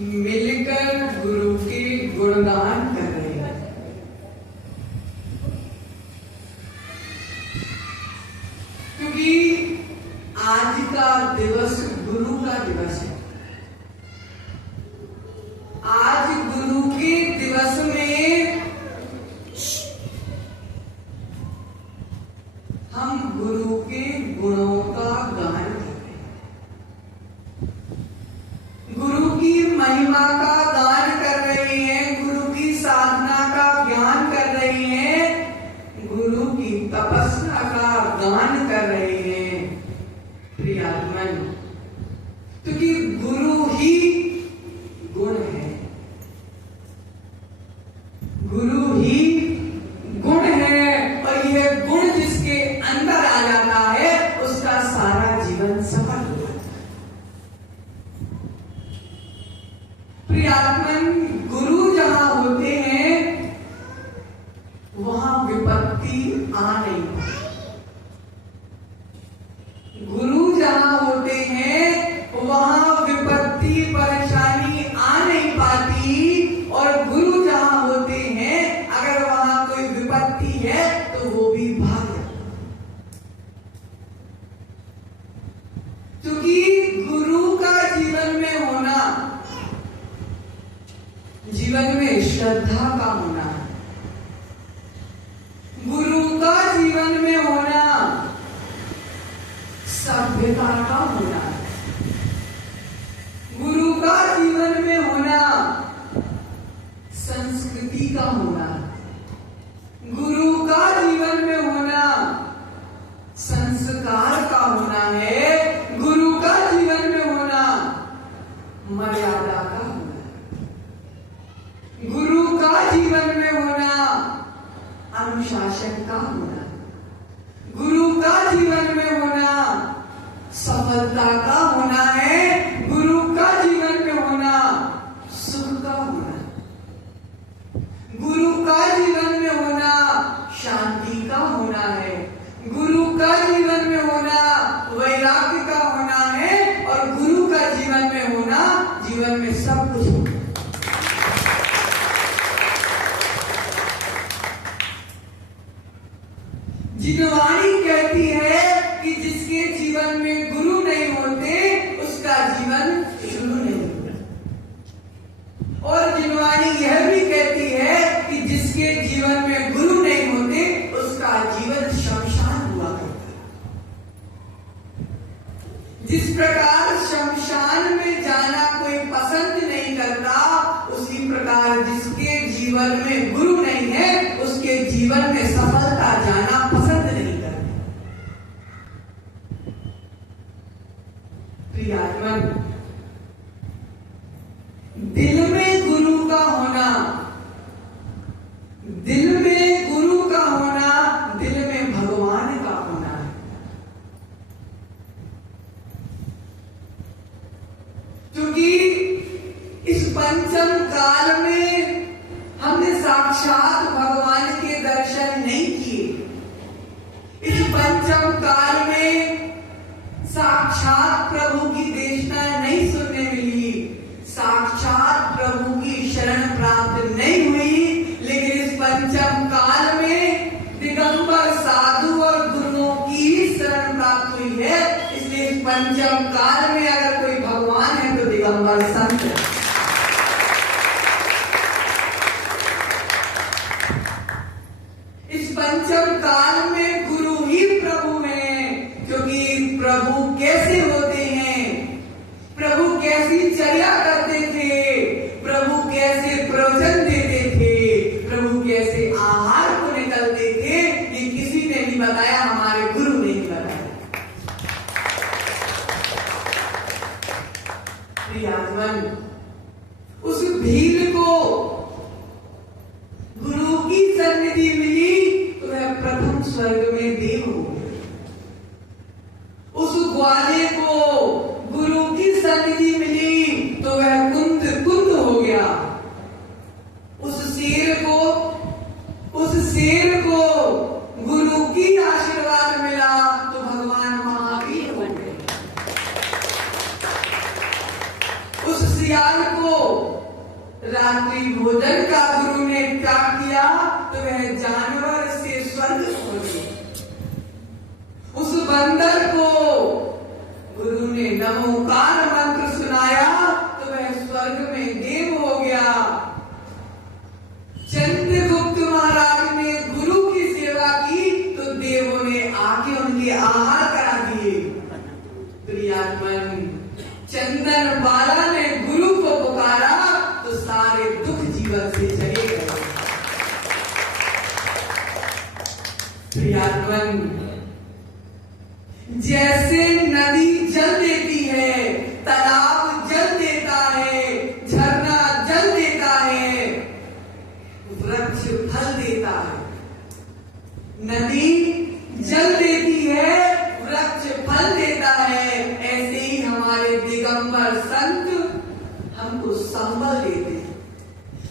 मिलकर गुरु के गुणगान कर रहे हैं। क्योंकि आज का दिवस गुरु का दिवस है। आज गुरु के दिवस में हम गुरु के गुणों का गान करते हैं, गुरु की महिमा का गान कर रहे हैं, गुरु की साधना का ज्ञान कर रहे हैं, गुरु की तपस्या का गान कर रहे हैं। प्रियात्मन, क्योंकि गुरु ही गुण है, गुरु ही गुण है, और यह गुण जिसके अंदर आ जाता है उसका सारा जीवन सफल हो जाता है। प्रियात्मन, गुरु जहां होते हैं वहां विपत्ति आ नहीं पाती। गुरु जहां होते हैं वहां विपत्ति परेशानी आ नहीं पाती, और गुरु जहां होते हैं अगर वहां कोई विपत्ति है तो वो भी भाग जाता। क्योंकि गुरु का जीवन में होना, जीवन में श्रद्धा का होना, गुरु का जीवन में होना सभ्यता का होना, गुरु का जीवन में होना संस्कृति का होना, गुरु का जीवन में होना संस्कार का होना है, गुरु का जीवन में होना मर्यादा का होना है। जीवन में गुरु नहीं होते उसका जीवन शुरू नहीं होता। और जिनवाणी यह भी कहती है कि जिसके जीवन में गुरु नहीं होते उसका जीवन शमशान हुआ करता है। जिस प्रकार शमशान में जाना कोई पसंद नहीं करता, उसी प्रकार जिसके जीवन में गुरु नहीं है उसके जीवन में सफलता जाना पसंद नहीं करता। प्रियात्मन, दिल में गुरु का होना, दिल में गुरु का होना, दिल में भगवान का होना है। क्योंकि इस पंचम काल में हमने साक्षात भगवान के दर्शन नहीं किए। इस पंचम काल में साक्षात प्रभु की देशना नहीं सुनने मिली, साक्षात प्रभु की शरण प्राप्त नहीं हुई। लेकिन इस पंचम काल में दिगंबर साधु और गुरुओं की शरण प्राप्त हुई है। इसलिए इस पंचम काल में अगर कोई भगवान है तो दिगंबर संत है। इस पंचम काल में गुरु ही प्रभु हैं। क्योंकि प्रभु कैसे होते हैं, प्रभु कैसी चर्या करते थे, प्रभु कैसे प्रवचन देते थे, प्रभु कैसे आहार को निकलते थे, ये किसी ने नहीं बताया, हमारे गुरु ने नहीं बताया। प्रियात्मन, उस भील को गुरु की सन्निधि मिली तो वह प्रथम स्वर्ग में देव हो गया। उस ग्वाले को गुरु की सन्निधि मिली तो वह कुंद हो गया। उस शेर को गुरु की आशीर्वाद मिला तो भगवान महावीर हो गए। उस सियाल को रात्रि भोजन का गुरु ने त्याग किया तो वह जानवर से स्वर्ग हो गया। उस बंदर को गुरु ने नमोकार मंत्र सुनाया तो वह स्वर्ग में देव हो गया। चंद्रगुप्त महाराज ने गुरु की सेवा की तो देवों ने आके उनके आहार करा दिए। प्रियात्मन, चंदन बाला ने गुरु को पुकारा तो सारे दुख जीवन से चले गए। प्रियात्मन, जैसे नदी जल देती है, तालाब जल देता है, झरना जल देता है, वृक्ष फल देता है। नदी जल देती है, वृक्ष फल देता है। ऐसे ही हमारे दिगंबर संत हमको संबल देते हैं,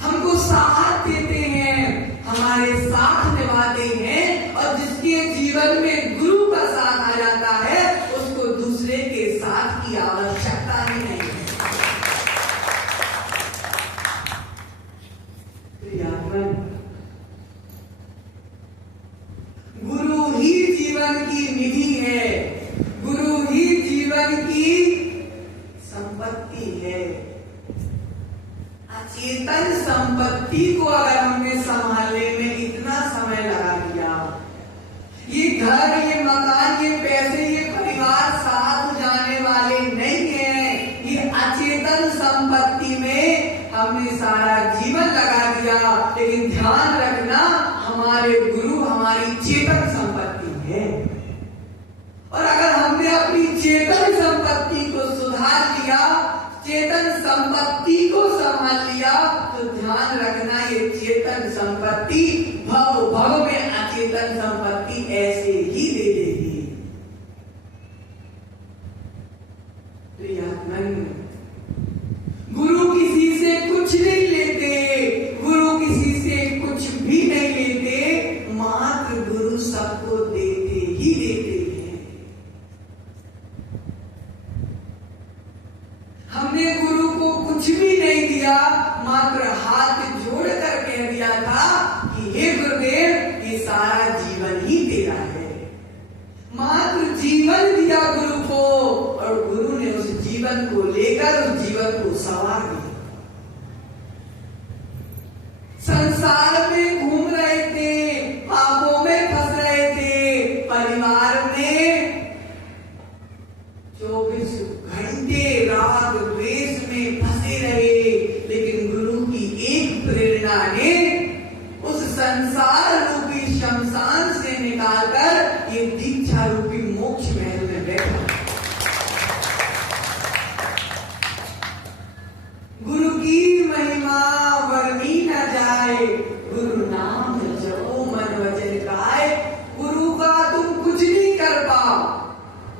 हमको साथ देते हैं, हमारे साथ निभाते हैं। और जिसके जीवन में गुरु का साथ आ जाता है उसको दूसरे के साथ की आवश्यकता ही नहीं है। प्रियात्मन, गुरु ही जीवन की निधि है, गुरु ही जीवन की संपत्ति है। अचेतन संपत्ति को अगर हमने संभालने में इतना समय लगा दिया, ये घर, ये मकान, ये पैसे, ये परिवार साथ जाने वाले नहीं है। ये अचेतन संपत्ति में हमने सारा जीवन लगा दिया। लेकिन ध्यान रखना, हमारे गुरु हमारी चेतन संपत्ति है। और अगर हमने अपनी चेतन संपत्ति को सुधार लिया, चेतन संपत्ति को संभाल लिया, तो ध्यान रखना ये चेतन संपत्ति भव में अचेतन संपत्ति ऐसे ही दे देगी। प्रियात्मन, गुरु किसी से कुछ नहीं लेते, गुरु किसी से कुछ भी नहीं लेते, मात्र गुरु सबको देते ही देते हैं। हमने गुरु को कुछ भी नहीं दिया, मात्र हाथ जोड़कर कह दिया था कि हे गुरुदेव, ये सारा जीवन ही तेरा है। मात्र जीवन दिया गुरु 24 घंटे राग द्वेष में फंसे रहे, लेकिन गुरु की एक प्रेरणा ने उस संसार रूपी शमशान से निकालकर ये दीक्षा रूपी मोक्ष महल में बैठा। गुरु की महिमा वर्णी न जाए, गुरु नाम जपो मन वचन गाए। गुरु का तुम कुछ नहीं कर पाओ,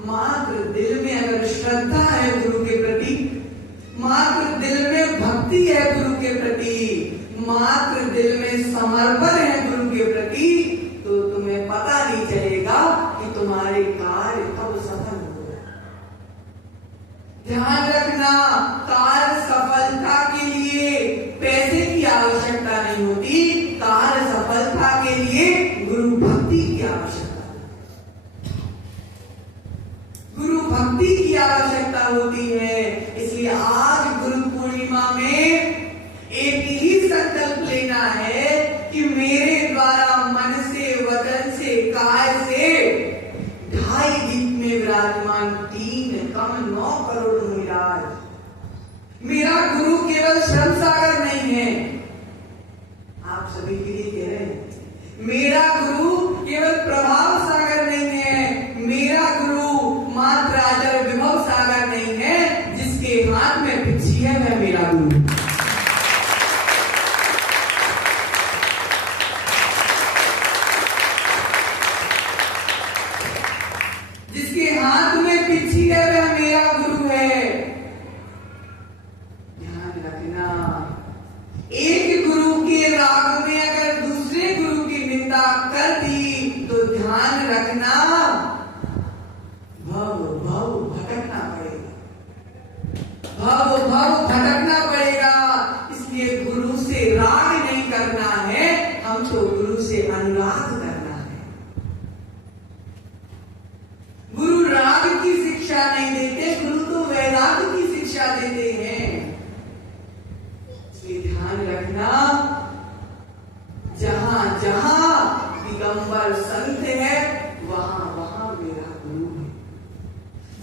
मात्र दिल में अगर श्रद्धा है गुरु के प्रति, मात्र दिल में भक्ति है गुरु के प्रति, मात्र दिल में समर्पण है गुरु के प्रति, तो तुम्हें पता नहीं चलेगा कि तुम्हारे कार्य कब सफल होगा। ध्यान रखना, कार्य सफलता के लिए पैसे की आवश्यकता नहीं होती, कार्य सफलता के लिए गुरु भक्ति की आवश्यकता, गुरु भक्ति की आवश्यकता होती है। इसलिए आज गुरु पूर्णिमा में एक ही संकल्प लेना है कि मेरे द्वारा मन से, वचन से, काय से 2.5 दीप में विराजमान 3 कम 9 करोड़ मुराद। मेरा गुरु केवल श्रम सागर नहीं है, आप सभी के लिए कह रहे हैं। मेरा गुरु केवल प्रभाव सागर नहीं है, मेरा गुरु मात्र आचार्य विभव सागर नहीं है, जिसके हाथ में पिछी है वह मेरा गुरु। जिसके हाथ में पिछी है वह मेरा गुरु है। ध्यान रखना, एक गुरु के राग में अगर दूसरे गुरु की निंदा कर दी तो ध्यान रखना भव भटकना पड़ेगा, भव भटकना पड़ेगा। इसलिए गुरु से राग नहीं करना है, हम तो गुरु से अनुराग करना है। गुरु राग की शिक्षा नहीं देते, गुरु तो वैराग की शिक्षा देते हैं। इसलिए ध्यान रखना, जहां जहां दिगंबर संत है वहां वहां मेरा गुरु है।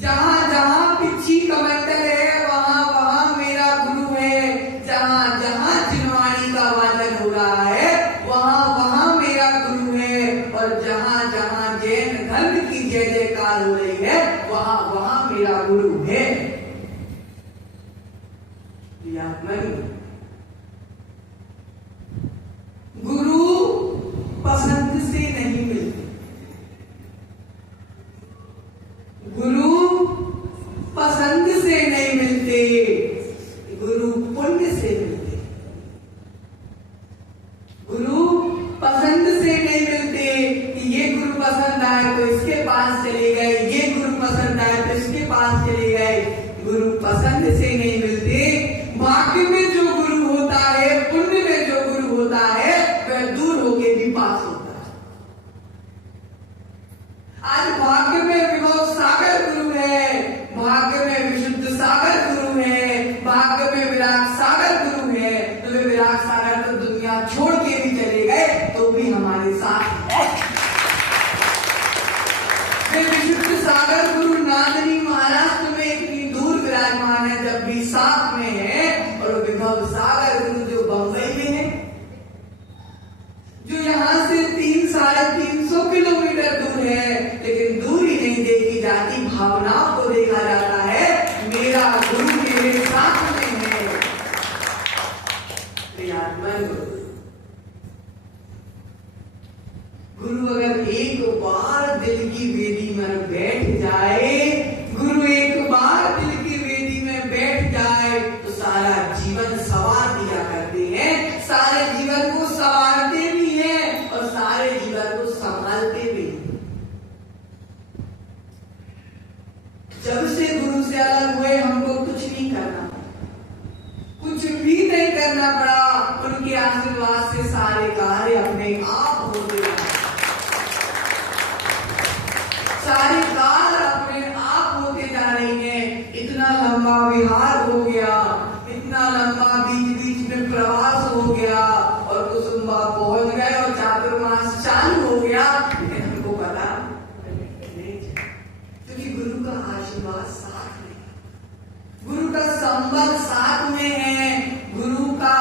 जहां जहां पिछी कमंडल है वहां वहां मेरा गुरु है। जहां जहां जिनवाणी का वादन हो रहा है वहां वहां मेरा गुरु है। और जहां जहां जैन धर्म की जय जयकार हो रही है वहां वहां मेरा गुरु है। गुरु पसंद से नहीं मिलते, गुरु पसंद से नहीं मिलते, गुरु पुण्य से मिलते। गुरु पसंद से नहीं मिलते कि ये गुरु पसंद आए तो इसके पास चले गए, ये गुरु पसंद आए तो इसके पास चले गए। गुरु पसंद से नहीं मिलते। भाग्य में जो गुरु होता है, पुण्य में जो गुरु होता है, वह दूर होके भी पास होता है। आज भाग्य में विभव सागर गुरु है, भाग्य में विशुद्ध सागर गुरु है, भाग्य में विराग सागर गुरु है। तो वे विराग सागर तो दुनिया छोड़ के भी चले गए तो भी हमारे साथ है। वे विशुद्ध सागर गुरु नांदनी महाराष्ट्र में इतनी दूर विराजमान है जब भी साथ में है। और विभव सागर गुरु जो बंबई में है, जो यहाँ से 300-350 किलोमीटर दूर है, लेकिन दूरी नहीं देखी जाती, भावनाओं को देखा जाता है। मेरा गुरु मेरे साथ में है। गुरु अगर एक बार दिल की वेदी में बैठ जाए, गुरु एक बार दिल की वेदी में बैठ जाए तो सारा जीवन संवार दिया करते हैं, सारे जीवन को संवारते भी हैं और सारे जीवन को संभालते भी हैं। जब से गुरु से अलग हुए हमको कुछ नहीं करना, कुछ भी नहीं करना पड़ा। उनके आशीर्वाद से सारे कार्य अपने आप होते रहे, सारे कार्य अपने आप होते जा रहे हैं। इतना लंबा विहार हो गया, इतना लंबा बीच बीच में प्रवास हो गया और कुसुम्बा पहुंच गए और चातुर्मास चालू हो गया, लेकिन हमको पता नहीं, क्योंकि गुरु का आशीर्वाद का साथ नहीं, गुरु का संबंध साथ में है, गुरु का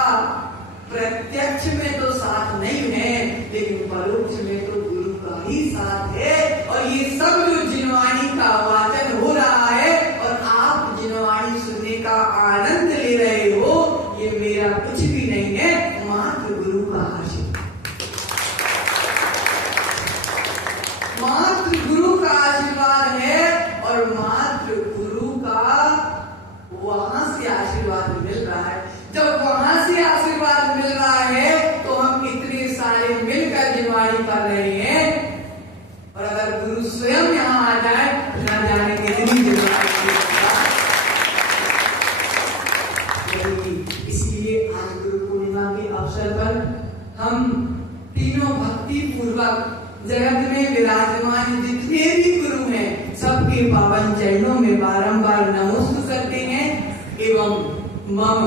प्रत्यक्ष में तो साथ नहीं है, लेकिन परोक्ष में तो गुरु का ही साथ है। और ये सब जो जिनवाणी का वाचन हो रहा है और आप जिनवाणी सुनने का आनंद ले रहे हो, ये मेरा कुछ भी नहीं है, मात्र गुरु का आशीर्वाद, मात्र गुरु का आशीर्वाद है। और मात्र गुरु का वहां से आशीर्वाद मिल रहा है। जब वहां से आशीर्वाद मिल रहा है तो हम इतने सारे मिलकर जिनवाणी कर रहे हैं। और अगर गुरु स्वयं यहाँ आ जाए तो ना जाने कितनी जिनवाणी। इसलिए आज गुरु पूर्णिमा के अवसर पर हम तीनों भक्ति पूर्वक जगत में विराजमान जितने भी गुरु हैं सबके पावन चरणों में बारंबार नमस्कार करते हैं एवं मम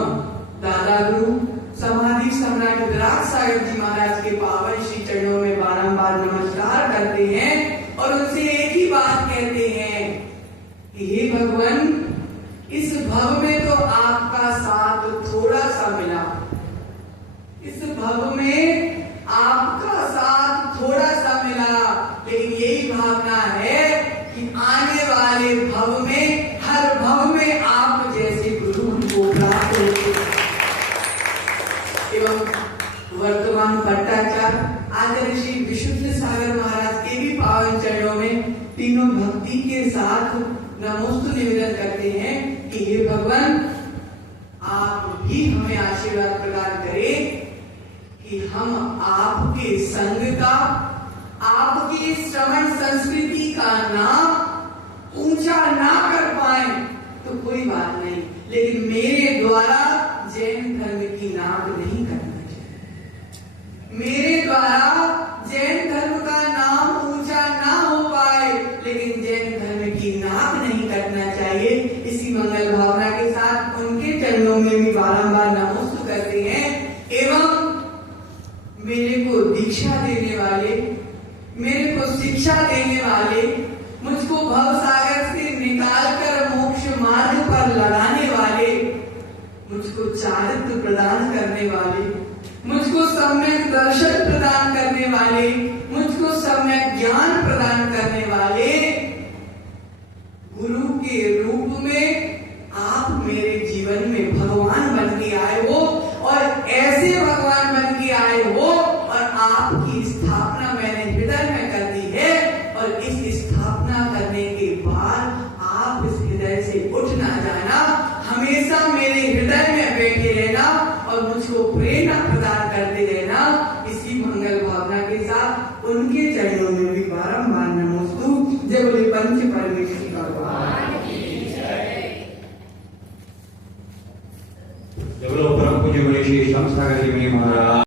दादा गुरु समाधि सम्राट विराट सागर जी महाराज के पावन श्री चरणों में बारंबार नमस्कार करते हैं और उनसे एक ही बात कहते हैं कि हे भगवान, इस भव में तो आपका साथ थोड़ा सा मिला, इस भव में आपका साथ थोड़ा सा मिला, लेकिन यही भावना है कि आने वाले भव में, हर भव में आप जैसे गुरु को प्राप्त होते। एवं वर्तमान भट्टाचार्य आदरणीय श्री विशुद्ध सागर महाराज के भी पावन चरणों में तीनों भक्ति के साथ नमोस्तु निवेदन करते हैं कि हे भगवान, आप भी हमें आशीर्वाद प्रदान करें कि हम आपके संग का, आपकी श्रवण संस्कृति का नाम ऊंचा ना कर पाए तो कोई बात नहीं, लेकिन मेरे द्वारा जैन धर्म की नाम नहीं करना चाहिए। मेरे द्वारा जैन धर्म का नाम ऊंचा ना हो पाए, लेकिन जैन धर्म की नाम नहीं करना चाहिए। इसी मंगल भावना के साथ उनके चरणों में भी बारंबार नमस्कार करते हैं एवं मेरे को दीक्षा देने वाले, मेरे को शिक्षा देने वाले, मुझको भव सागर से निकालकर मोक्ष मार्ग पर लगाने वाले, मुझको चारित्र प्रदान करने वाले, मुझको सम्यक दर्शन प्रदान करने वाले, मुझको सम्यक ज्ञान प्रदान करने वाले गुरु के रूप में आप मेरे जीवन में भगवान बन के आए हो और ऐसे भगवान बन के आए हो और आपकी स्थापना मैंने हृदय में कर दी है। और इस स्थापना करने के बाद आप इस हृदय से उठ ना जाना, हमेशा मेरे हृदय में बैठे रहना और मुझको प्रेरणा प्रदान करते रहना। इसी मंगल भावना के साथ उनके चरणों में भी बारंबार नमोस्तु। जय बोले पंच परमेश्वर भगवान की जय। जय बोलो परम पूज्य श्री श्याम सागर जी महाराज।